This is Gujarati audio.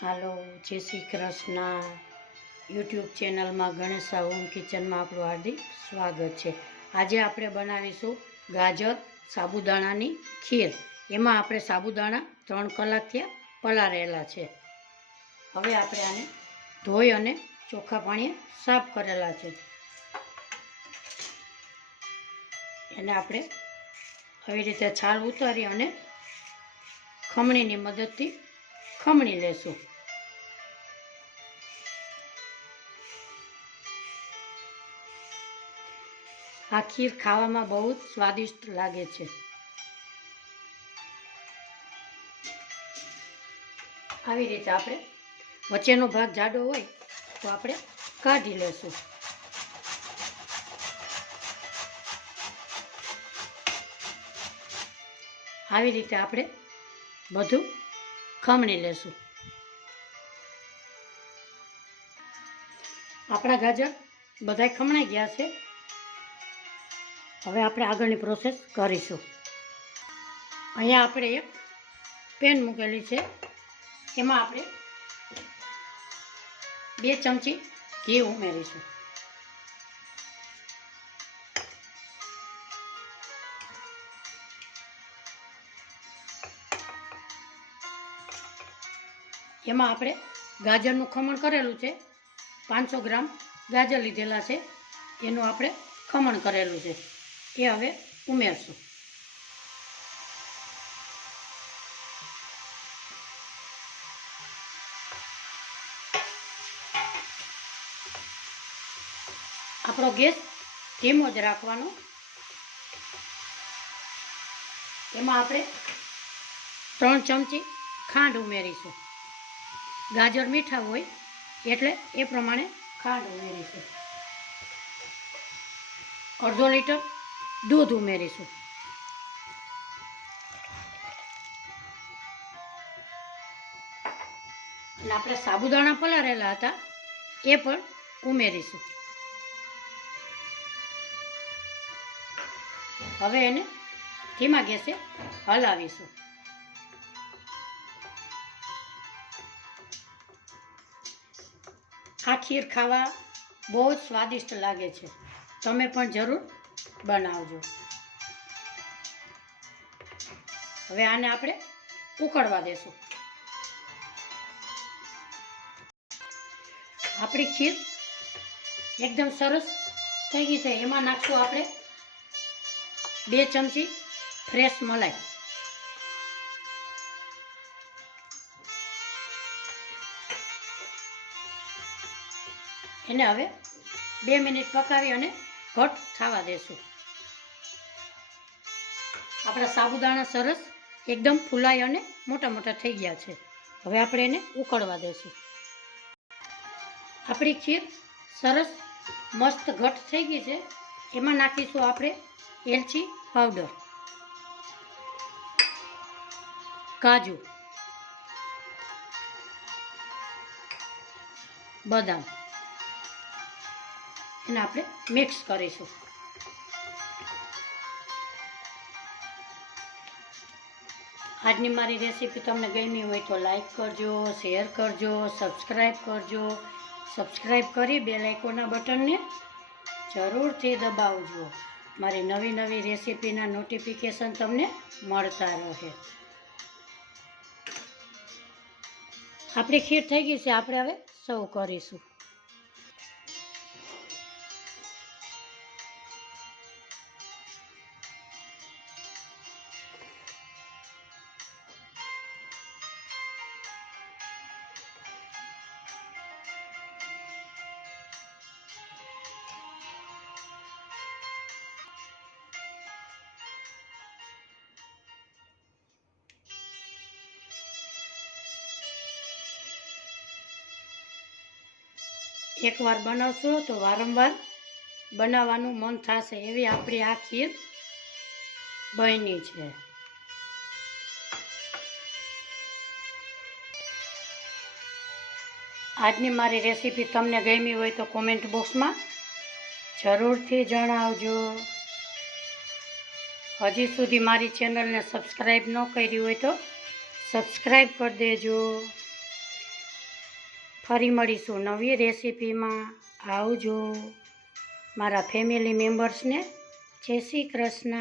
હાલો, જય શ્રી કૃષ્ણ. યુટ્યુબ ચેનલમાં ગણેશા હોમ કિચનમાં આપણું હાર્દિક સ્વાગત છે. આજે આપણે બનાવીશું ગાજર સાબુદાણાની ખીર. એમાં આપણે સાબુદાણા 3 કલાકથી પલાળેલા છે. હવે આપણે આને ધોઈ અને ચોખ્ખા પાણીએ સાફ કરેલા છે. એને આપણે આવી રીતે છાલ ઉતારી અને ખમણીની મદદથી ખમણી લેશું. આ ખીર ખાવામાં બહુ જ સ્વાદિષ્ટ લાગે છે. આવી રીતે આપણે વચ્ચેનો ભાગ જાડો હોય તો આપણે કાઢી લેશું. આવી રીતે આપણે બધું ખમણી લેશું. આપણા ગાજર બધાય ખમણાઈ ગયા છે. હવે આપણે આગળની પ્રોસેસ કરીશું. અહીંયા આપણે એક પેન મૂકેલી છે. એમાં આપણે 2 ચમચી ઘી ઉમેરીશું. એમાં આપણે ગાજરનું ખમણ કરેલું છે. 500 ગ્રામ ગાજર લીધેલા છે. એનું આપણે ખમણ કરેલું છે એ હવે ઉમેરશું. આપણો ગેસ ધીમો જ રાખવાનો. એમાં આપણે 3 ચમચી ખાંડ ઉમેરીશું. ગાજર મીઠા હોય એટલે એ પ્રમાણે ખાંડ ઉમેરીશું. અડધો લીટર દૂધ ઉમેરીશું. એટલે આપણે સાબુદાણા પલાળેલા હતા એ પણ ઉમેરીશું. હવે એને ધીમા ગેસે હલાવીશું. આ ખીર ખાવા બહુ જ સ્વાદિષ્ટ લાગે છે. તમે પણ જરૂર બનાવજો. હવે આને આપણે ઉકળવા દેશું. આપણી ખીર એકદમ સરસ થઈ ગઈ છે. એમાં નાખશું આપણે 2 ચમચી ફ્રેશ મલાઈ. એને હવે 2 મિનિટ પકાવી અને ઘટ થવા દેશું. આપણા સાબુદાણા સરસ એકદમ ફૂલાઈ અને મોટા મોટા થઈ ગયા છે. હવે આપણે એને ઉકળવા દેશું. આપણી ખીર સરસ મસ્ત ઘટ થઈ ગઈ છે. એમાં નાખીશું આપણે એલચી પાવડર, કાજુ, બદામ. એને આપણે મિક્સ કરીશું. આજની મારી રેસીપી તમને ગમી હોય તો લાઈક કરજો, શેર કરજો, સબસ્ક્રાઈબ કરજો. સબસ્ક્રાઈબ કરી બેલ આઇકોનના બટનને જરૂરથી દબાવજો. મારી નવી નવી રેસીપીના નોટિફિકેશન તમને મળતા રહે. આપણી ખીર થઈ ગઈ છે. આપણે હવે સર્વ કરીશું. એકવાર બનાવશો તો વારંવાર બનાવવાનું મન થશે એવી આપણી આ ખીર બની છે. આજની મારી રેસીપી તમને ગમી હોય તો કોમેન્ટ બોક્સમાં જરૂરથી જણાવજો. હજી સુધી મારી ચેનલને સબસ્ક્રાઈબ ન કરી હોય તો સબસ્ક્રાઈબ કરી દેજો. ફરી મળીશું નવી રેસીપીમાં. આવજો. મારા ફેમિલી મેમ્બર્સને જય શ્રી કૃષ્ણ.